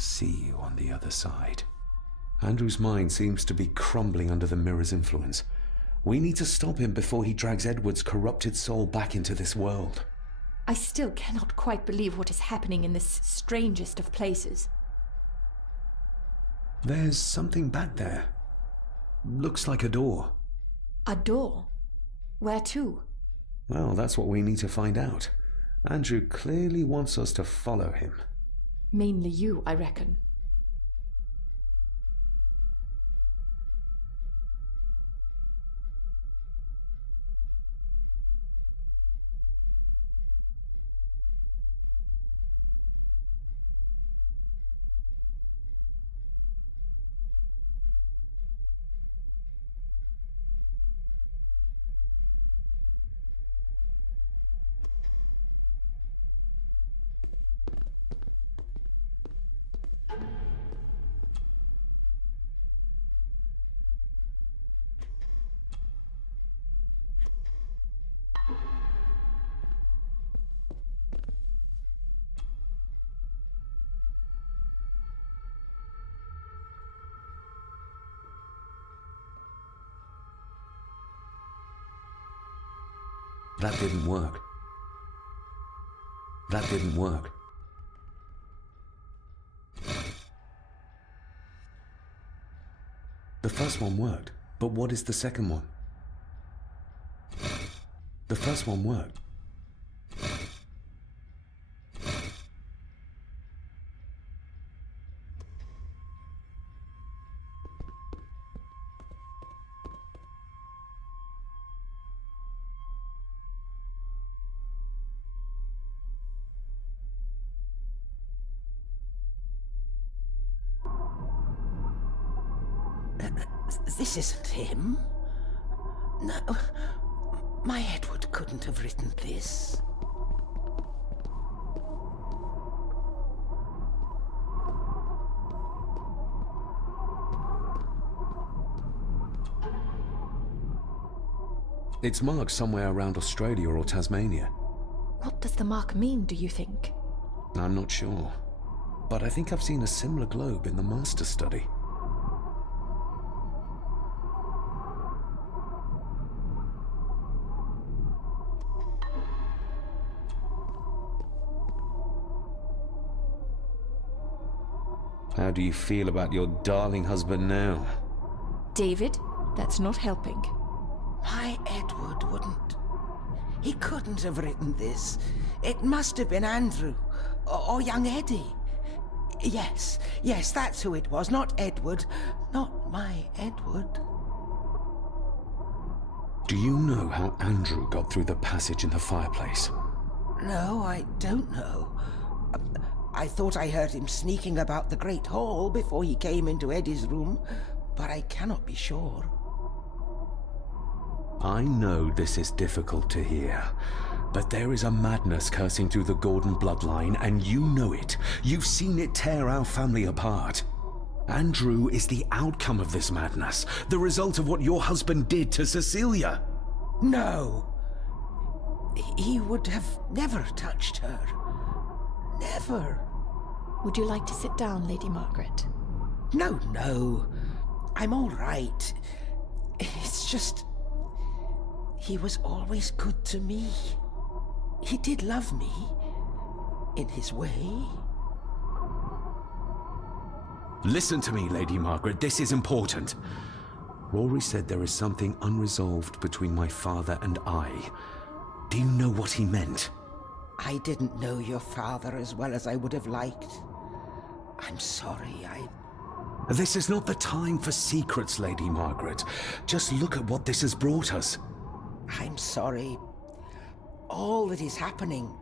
see you on the other side. Andrew's mind seems to be crumbling under the mirror's influence. We need to stop him before he drags Edward's corrupted soul back into this world. I still cannot quite believe what is happening in this strangest of places. There's something back there. Looks like a door. A door? Where to? Well, that's what we need to find out. Andrew clearly wants us to follow him. Mainly you, I reckon. That didn't work. That didn't work. The first one worked, but what is the second one? The first one worked. This isn't him. No, my Edward couldn't have written this. It's marked somewhere around Australia or Tasmania. What does the mark mean, do you think? I'm not sure, but I think I've seen a similar globe in the master study. How do you feel about your darling husband now? David, that's not helping. My Edward wouldn't. He couldn't have written this. It must have been Andrew, or young Eddie. Yes, that's who it was, not Edward. Not my Edward. Do you know how Andrew got through the passage in the fireplace? No, I don't know. I thought I heard him sneaking about the Great Hall before he came into Eddie's room, but I cannot be sure. I know this is difficult to hear, but there is a madness coursing through the Gordon bloodline, and you know it. You've seen it tear our family apart. Andrew is the outcome of this madness, the result of what your husband did to Cecilia. No. He would have never touched her. Never. Would you like to sit down, Lady Margaret? No. I'm all right. It's just... he was always good to me. He did love me. In his way. Listen to me, Lady Margaret. This is important. Rory said there is something unresolved between my father and I. Do you know what he meant? I didn't know your father as well as I would have liked. I'm sorry, This is not the time for secrets, Lady Margaret. Just look at what this has brought us. I'm sorry. All that is happening,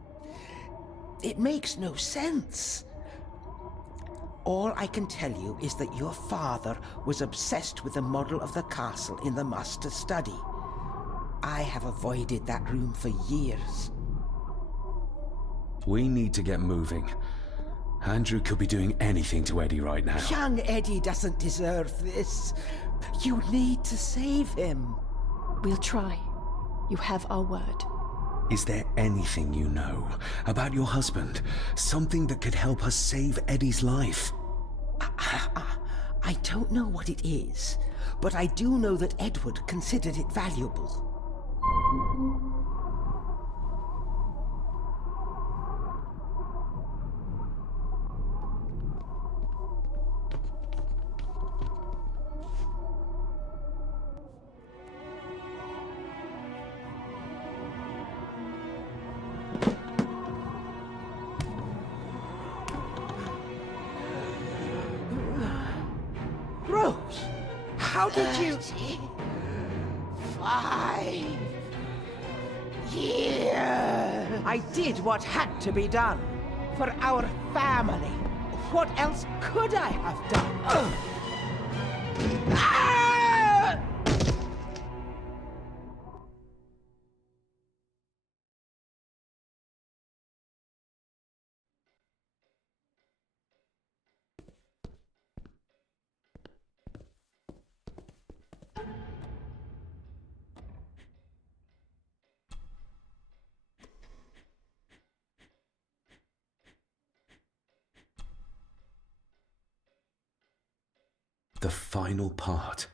it makes no sense. All I can tell you is that your father was obsessed with the model of the castle in the master study. I have avoided that room for years. We need to get moving. Andrew could be doing anything to Eddie right now. Young Eddie doesn't deserve this. You need to save him. We'll try. You have our word. Is there anything you know about your husband? Something that could help us save Eddie's life? I don't know what it is, but I do know that Edward considered it valuable. Rose, how did you... 5 years. I did what had to be done. For our family. What else could I have done? Ah! The final part.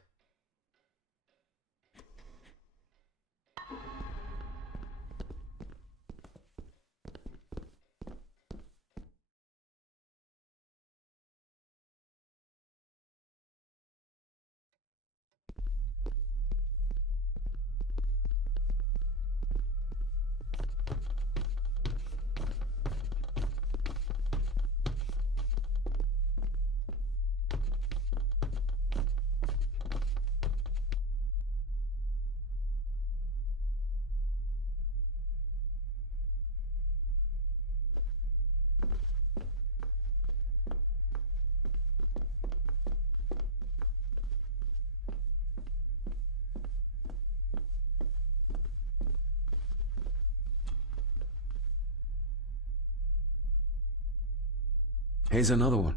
Here's another one.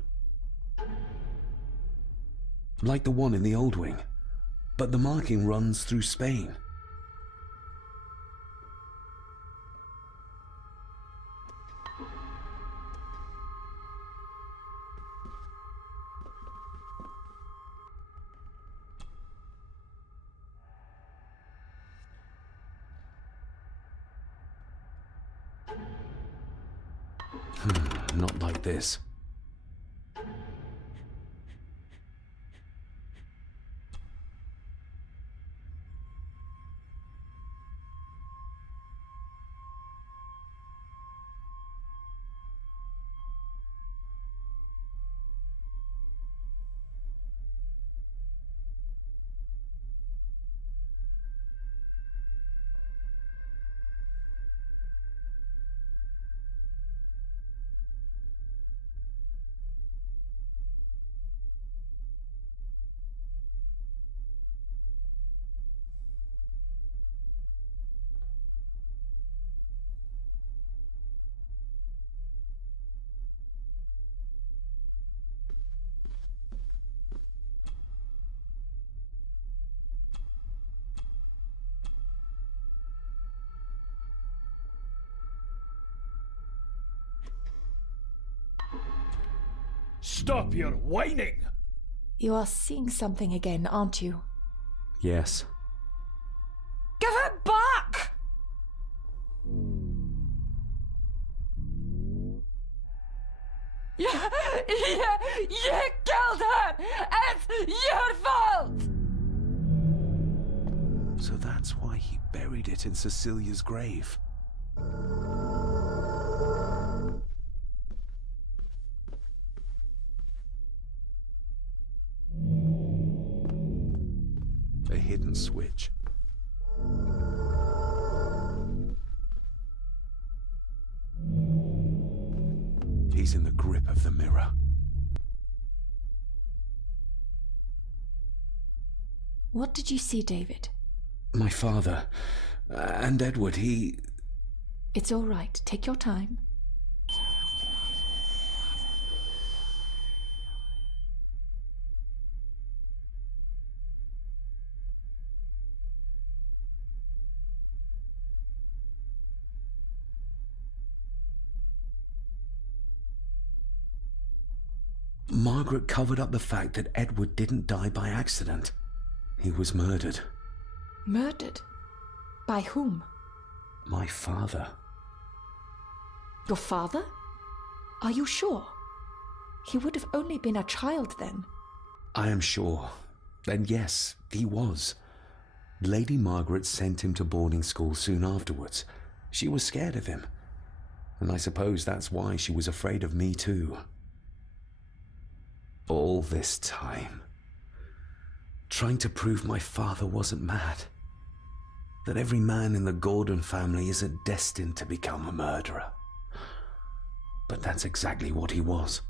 Like the one in the old wing, but the marking runs through Spain. Not like this. Stop your whining! You are seeing something again, aren't you? Yes. Give it back! You killed her! It's your fault! So that's why he buried it in Cecilia's grave. A hidden switch. He's in the grip of the mirror. What did you see, David? My father and Edward, he... It's all right. Take your time. Margaret covered up the fact that Edward didn't die by accident. He was murdered. Murdered? By whom? My father. Your father? Are you sure? He would have only been a child then. I am sure. Then yes, he was. Lady Margaret sent him to boarding school soon afterwards. She was scared of him. And I suppose that's why she was afraid of me too. All this time, trying to prove my father wasn't mad. That every man in the Gordon family isn't destined to become a murderer. But that's exactly what he was.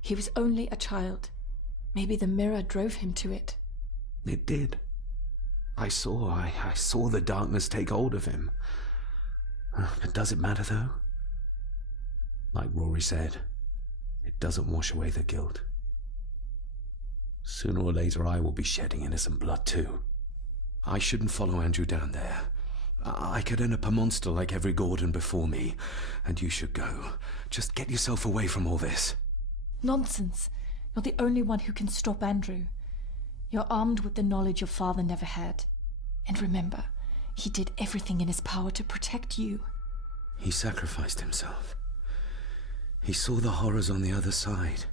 He was only a child. Maybe the mirror drove him to it. It did. I saw the darkness take hold of him. But does it matter though? Like Rory said, it doesn't wash away the guilt. Sooner or later I will be shedding innocent blood too. I shouldn't follow Andrew down there. I could end up a monster like every Gordon before me, and you should go. Just get yourself away from all this. Nonsense. You're the only one who can stop Andrew. You're armed with the knowledge your father never had. And remember, he did everything in his power to protect you. He sacrificed himself. He saw the horrors on the other side,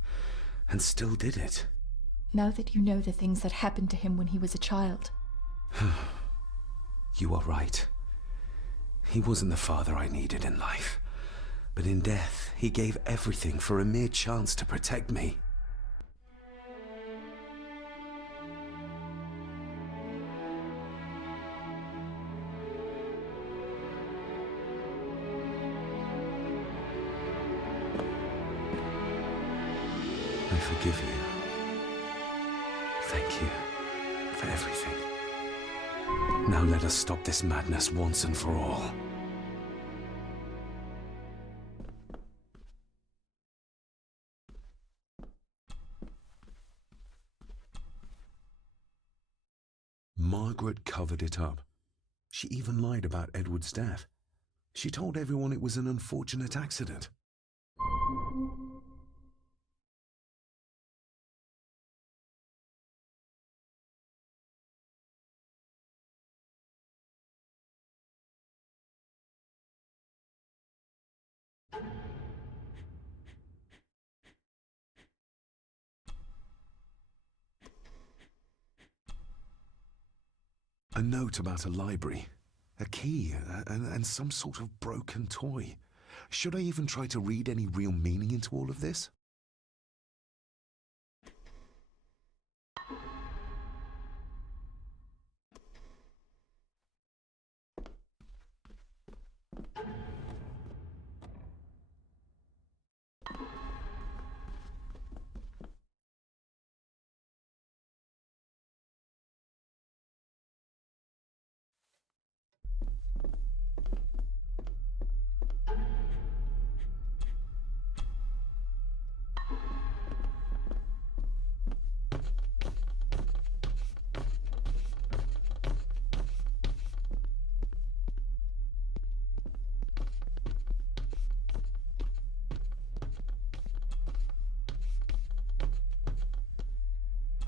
and still did it. Now that you know the things that happened to him when he was a child. You are right. He wasn't the father I needed in life. But in death, he gave everything for a mere chance to protect me. I forgive you. Thank you for everything. Now let us stop this madness once and for all. Margaret covered it up. She even lied about Edward's death. She told everyone it was an unfortunate accident. A note about a library, a key, and some sort of broken toy. Should I even try to read any real meaning into all of this?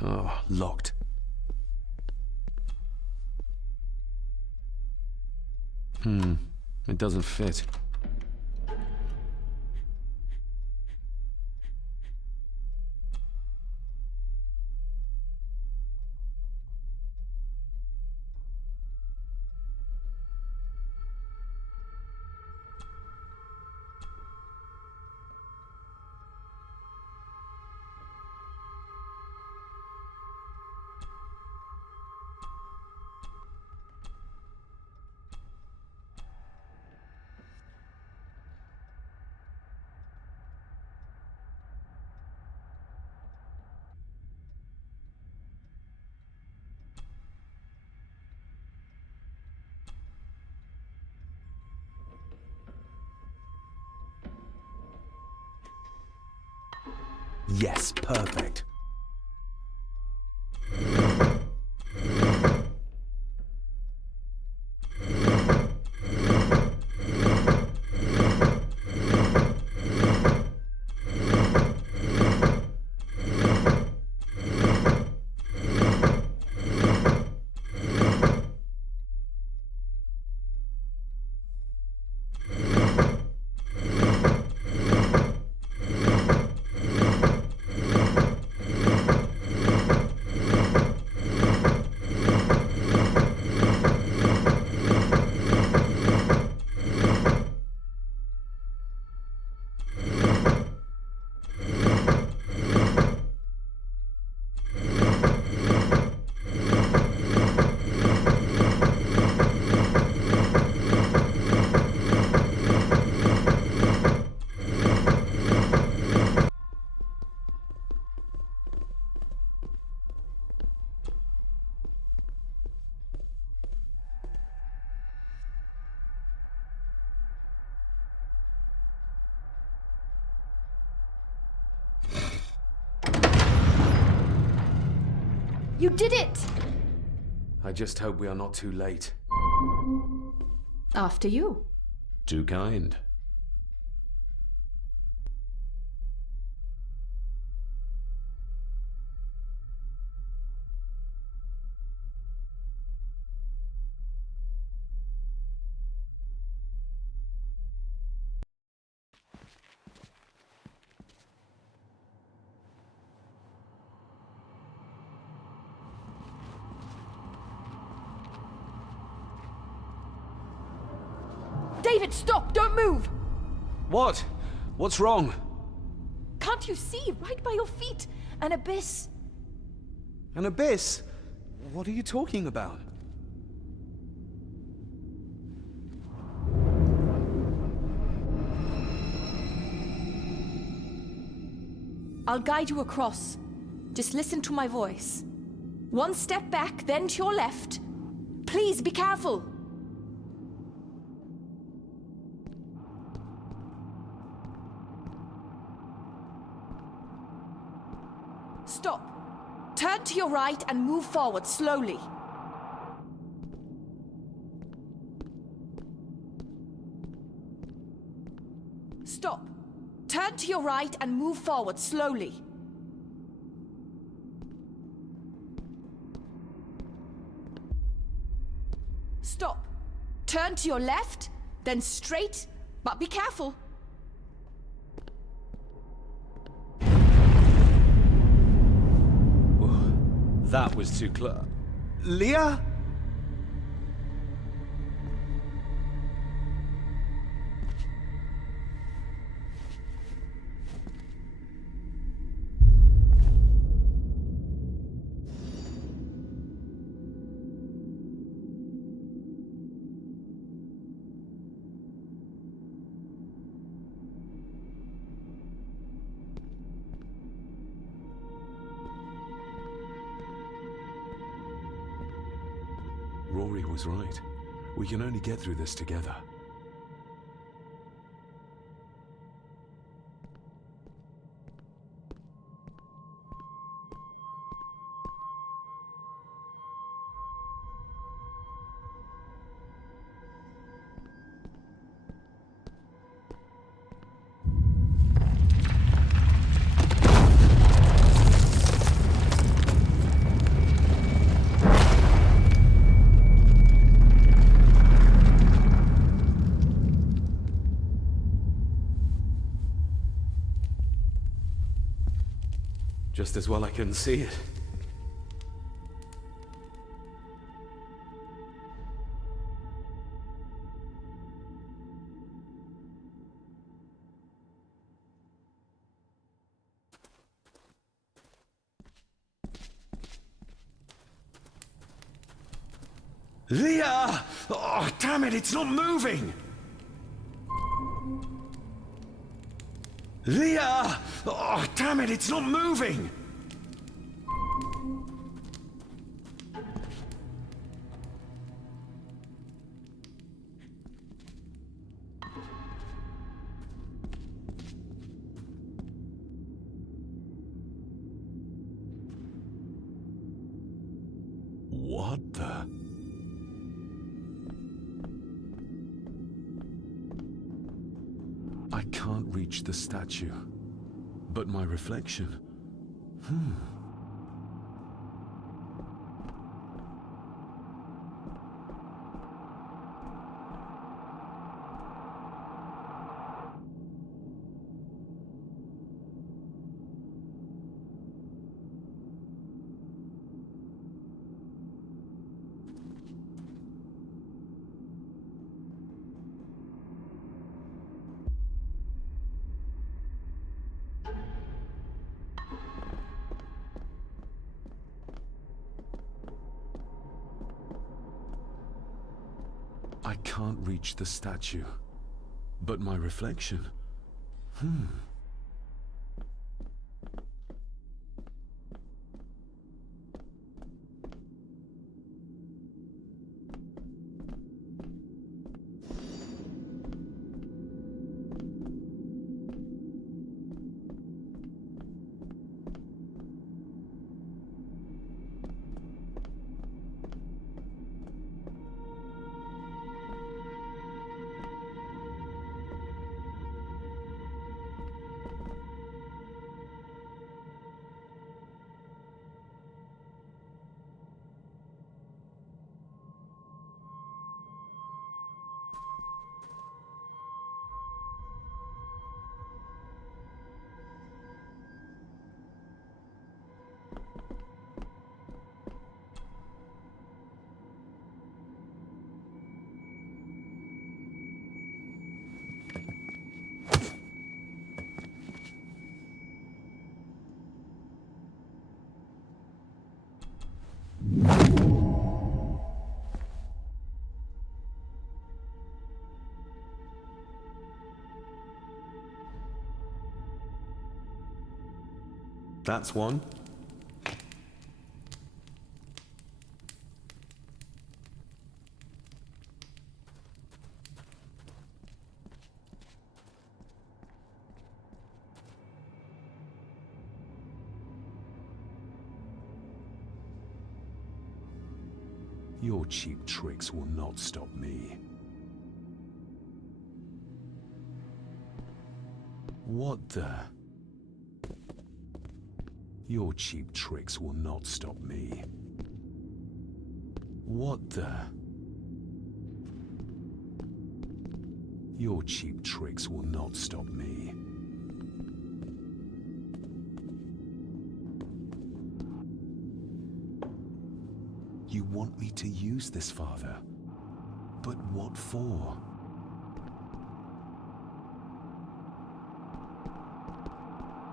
Oh, locked. It doesn't fit. Yes, perfect. You did it! I just hope we are not too late. After you. Too kind. David, stop! Don't move! What? What's wrong? Can't you see? Right by your feet. An abyss. An abyss? What are you talking about? I'll guide you across. Just listen to my voice. One step back, then to your left. Please be careful. Stop. Turn to your right and move forward slowly. Stop. Turn to your right and move forward slowly. Stop. Turn to your left, then straight, but be careful. That was too close. Leah? Rory was right. We can only get through this together. Just as well I couldn't see it. Leah! Oh, damn it, it's not moving! Leah! Oh, damn it, it's not moving! What the... I can't reach the statue, but my reflection... I can't reach the statue, but my reflection... That's one. Your cheap tricks will not stop me. What the? Your cheap tricks will not stop me. What the? Your cheap tricks will not stop me. You want me to use this, Father? But what for?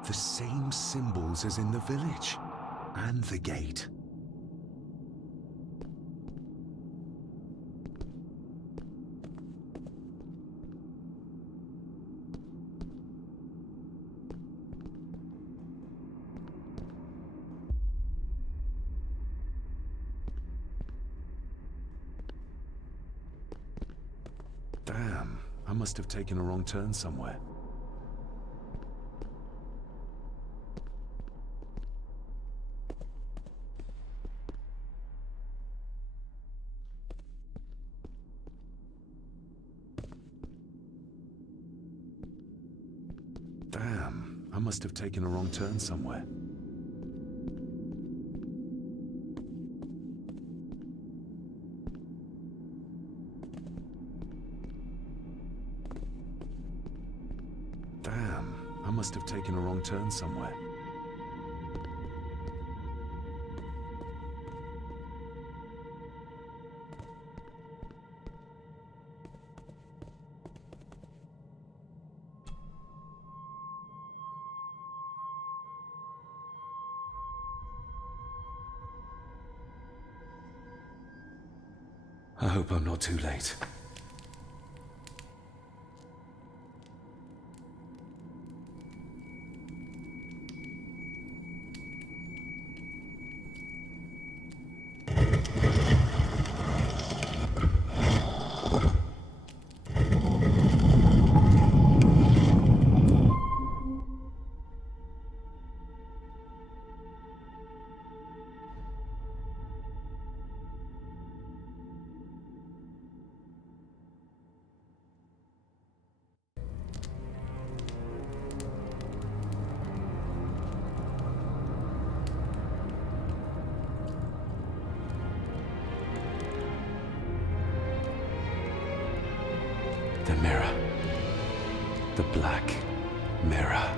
The same symbols as in the village, and the gate. Damn, I must have taken a wrong turn somewhere. Damn, I must have taken a wrong turn somewhere. Damn, I must have taken a wrong turn somewhere. I hope I'm not too late. The mirror. The black mirror.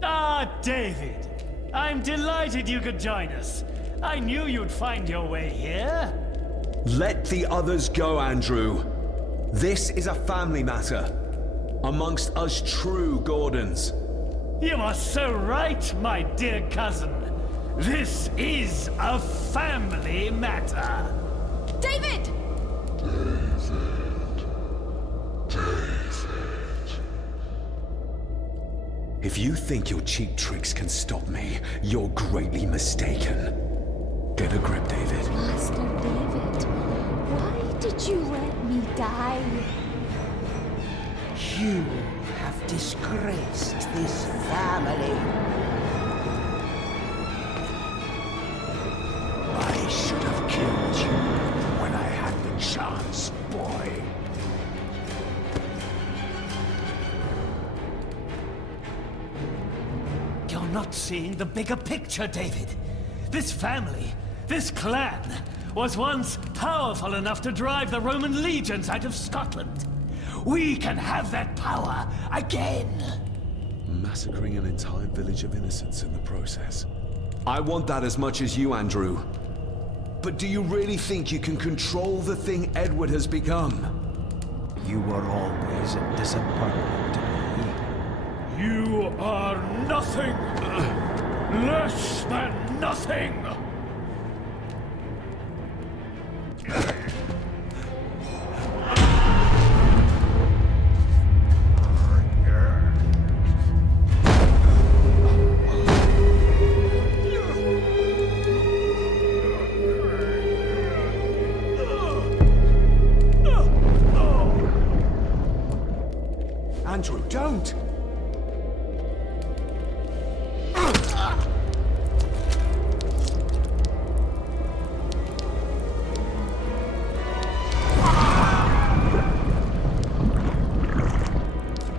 Ah, David! I'm delighted you could join us. I knew you'd find your way here. Let the others go, Andrew. This is a family matter. Amongst us true Gordons. You are so right, my dear cousin. This is a family matter. David! If you think your cheap tricks can stop me, you're greatly mistaken. Get a grip, David. Master David, why did you let me die? You have disgraced this family. I should have killed you when I had the chance, boy. You're not seeing the bigger picture, David. This family, this clan, was once powerful enough to drive the Roman legions out of Scotland. We can have that power again. Massacring an entire village of innocents in the process. I want that as much as you, Andrew. But do you really think you can control the thing Edward has become? You were always a disappointment to me. You are nothing. Less than nothing. Andrew, don't!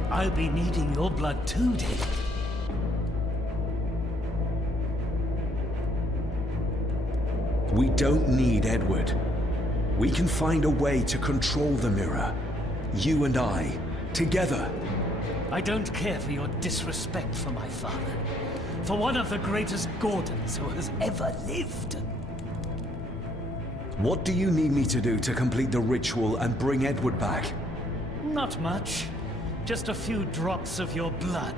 I'll be needing your blood too, David. We don't need Edward. We can find a way to control the mirror. You and I, together. I don't care for your disrespect for my father. For one of the greatest Gordons who has ever lived. What do you need me to do to complete the ritual and bring Edward back? Not much. Just a few drops of your blood.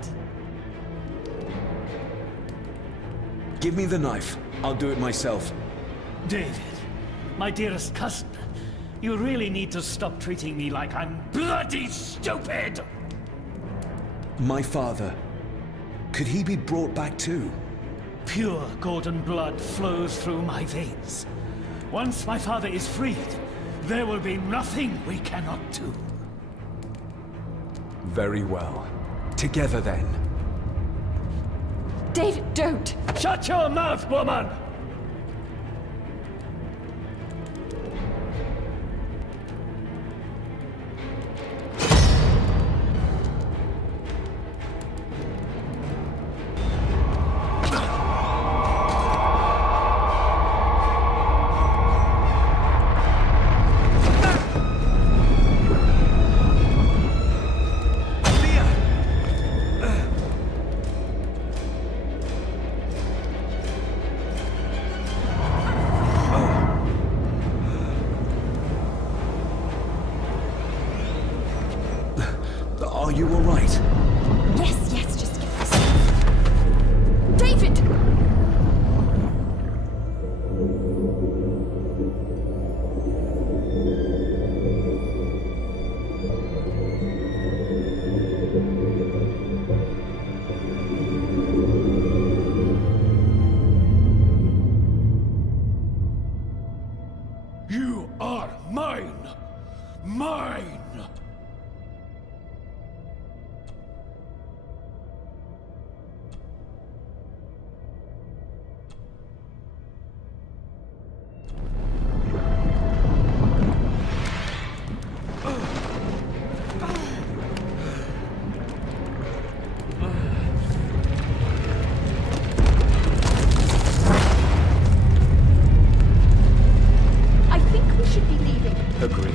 Give me the knife. I'll do it myself. David, my dearest cousin, you really need to stop treating me like I'm bloody stupid! My father. Could he be brought back too? Pure Gordon blood flows through my veins. Once my father is freed, there will be nothing we cannot do. Very well. Together then. David, don't! Shut your mouth, woman! Are you all right? Yes, just get this. David! You are mine! Mine! I think we should be leaving. Agreed.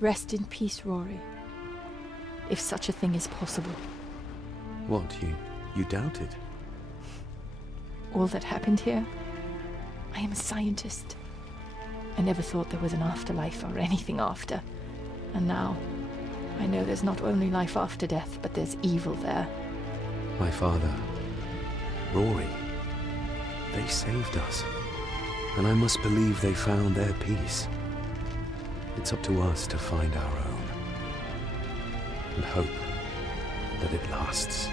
Rest in peace, Rory. If such a thing is possible. What, you doubted? All that happened here? I am a scientist. I never thought there was an afterlife or anything after. And now, I know there's not only life after death, but there's evil there. My father, Rory, they saved us. And I must believe they found their peace. It's up to us to find our own. And hope that it lasts.